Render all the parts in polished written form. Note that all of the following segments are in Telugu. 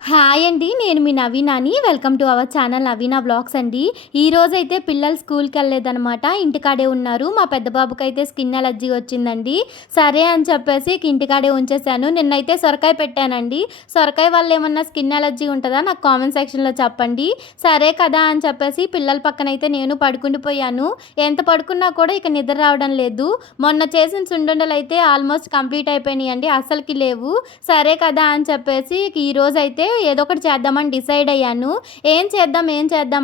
హాయ్ అండి. నేను మీ నవీనాని. Welcome to our channel Naveena vlogs అండి. ఈరోజైతే పిల్లలు స్కూల్‌కెళ్ళలేదనమాట. ఇంటికాడే ఉన్నారు. మా పెద్ద బాబుకైతే స్కిన్ అలర్జీ వచ్చిందండి. సరే అని చెప్పేసి ఇంటికాడే ఉంచేశాను. నిన్నైతే సొరకాయ పెట్టానండి. సొరకాయ వల్ల ఏమన్నా స్కిన్ అలర్జీ ఉంటదా? నాకు కామెంట్ సెక్షన్‌లో చెప్పండి. సరే కదా అని చెప్పేసి పిల్లల పక్కనైతే నేను పడుకుండిపోయాను. ఎంత పడుకున్నా కూడా ఇక నిద్ర రావడం లేదు. మొన్న చేసిన సున్నుండలైతే ఆల్మోస్ట్ కంప్లీట్ అయిపోయినాయండి. అస్సలకి లేవు. సరే కదా అని చెప్పేసి ఈరోజైతే ఏదో ఒకటి చేద్దామని డిసైడ్ అయ్యాను. ఏం చేద్దాం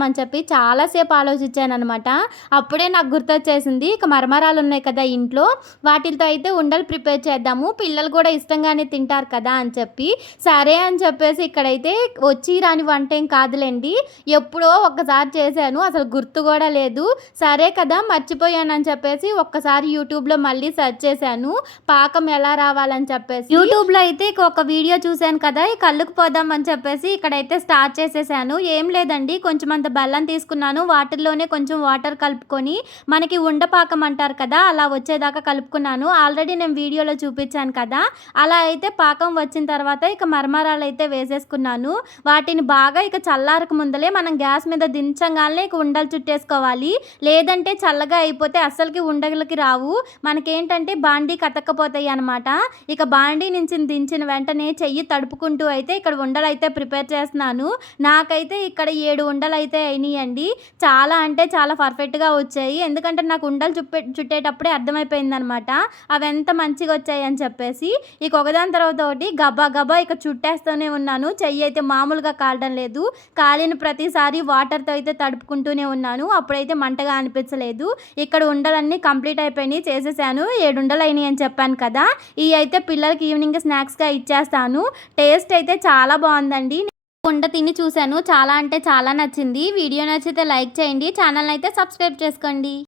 అని చెప్పి చాలాసేపు ఆలోచించాననమాట. అప్పుడే నాకు గుర్తొచ్చేసింది. ఇక మరమరాలు ఉన్నాయి కదా ఇంట్లో, వాటిలతో అయితే ఉండలు ప్రిపేర్ చేద్దాము. పిల్లలు కూడా ఇష్టంగానే తింటారు కదా అని చెప్పి, సరే అని చెప్పేసి ఇక్కడైతే వచ్చి రాని వంట ఏం కాదులేండి. ఎప్పుడో ఒక్కసారి చేశాను. అసలు గుర్తు కూడా లేదు. సరే కదా మర్చిపోయానని చెప్పేసి ఒక్కసారి యూట్యూబ్‌లో మళ్ళీ సెర్చ్ చేశాను. పాకం ఎలా రావాలని చెప్పేసి. యూట్యూబ్‌లో అయితే ఒక వీడియో చూశాను కదా! ఈ కల్లుకు పోదాం అని చెప్పేసి ఇక్కడైతే స్టార్ట్ చేసేసాను. ఏం లేదండి, కొంచెం అంత బెల్లం తీసుకున్నాను. వాటర్‌లోనే కొంచెం వాటర్ కలుపుకొని మనకి ఉండపాకం అంటారు కదా! అలా వచ్చేదాకా కలుపుకున్నాను. ఆల్రెడీ నేను వీడియోలో చూపించాను కదా! అలా అయితే పాకం వచ్చిన తర్వాత ఇక మరమరాలైతే వేసేసుకున్నాను. వాటిని బాగా ఇక చల్లారక ముందలే మనం గ్యాస్ మీద దించంగానే ఇక ఉండలు చుట్టేసుకోవాలి. లేదంటే చల్లగా అయిపోతే అస్సలకి ఉండలకి రావు. మనకేంటంటే బాండీకి అతక్కపోతాయి అనమాట. ఇక బాండీ నుంచి దించిన వెంటనే చెయ్యి తడుపుకుంటూ అయితే ఇక్కడ ఉండలైతే ప్రిపేర్ చేస్తున్నాను. నాకైతే ఇక్కడ 7 ఉండలైతే అయినాయండి. చాలా అంటే చాలా పర్ఫెక్ట్‌గా వచ్చాయి. ఎందుకంటే నాకు ఉండలు చుట్టేటప్పుడే అర్థమైపోయిందనమాట అవెంత మంచిగా వచ్చాయని చెప్పేసి. ఇక ఒకదాని తర్వాత ఒకటి గబా గబా ఇక చుట్టేస్తూనే ఉన్నాను. చెయ్యి అయితే మామూలుగా కాలడం లేదు. కాలిన ప్రతిసారి వాటర్‌తో అయితే తడుపుకుంటూనే ఉన్నాను. అప్పుడైతే మంటగా అనిపించలేదు. ఇక్కడ ఉండలన్నీ కంప్లీట్ అయిపోయినాయి, చేసేసాను. 7 ఉండలు అయినాయి అని చెప్పాను కదా! ఇవి అయితే పిల్లలకి ఈవినింగ్ స్నాక్స్‌గా ఇచ్చేస్తాను. టేస్ట్ అయితే చాలా బాగుందండి. ఉండ తిని చూశాను. చాలా అంటే చాలా నచ్చింది. వీడియో నచ్చితే లైక్ చేయండి. ఛానల్‌ని అయితే సబ్స్క్రైబ్ చేసుకోండి.